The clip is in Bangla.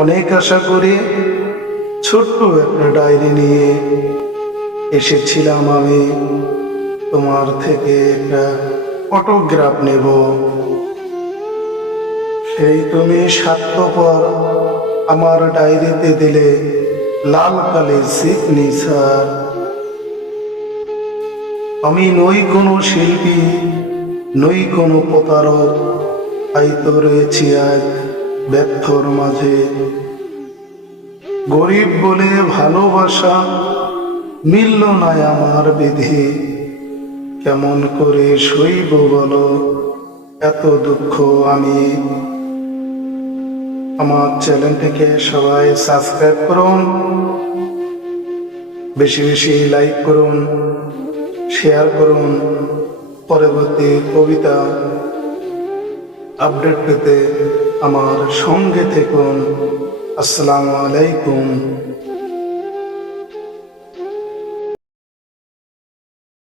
অনেক আশা করে ছোট্ট একটা ডায়েরি নিয়ে এসেছিলাম আমি তোমার থেকে একটা অটোগ্রাফ নেব। সেই তুমি স্বার্থপর আমার ডায়েরিতে দিলে লাল কালির সিগনেচার। আমি নই কোনো শিল্পী, নই কোনো প্রতারক, হয়তো রয়েছি আজ ব্যর্থর মাঝে। গরিব বলে ভালোবাসা মিলল না আমার বিধি, কেমন করে সইব বলো এত দুঃখ আমি। আমার চ্যানেলটিকে সবাই সাবস্ক্রাইব করুন, বেশি বেশি লাইক করুন, শেয়ার করুন। পরবর্তী কবিতা আপডেট পেতে আমার সঙ্গে থাকুন। আসসালামু আলাইকুম।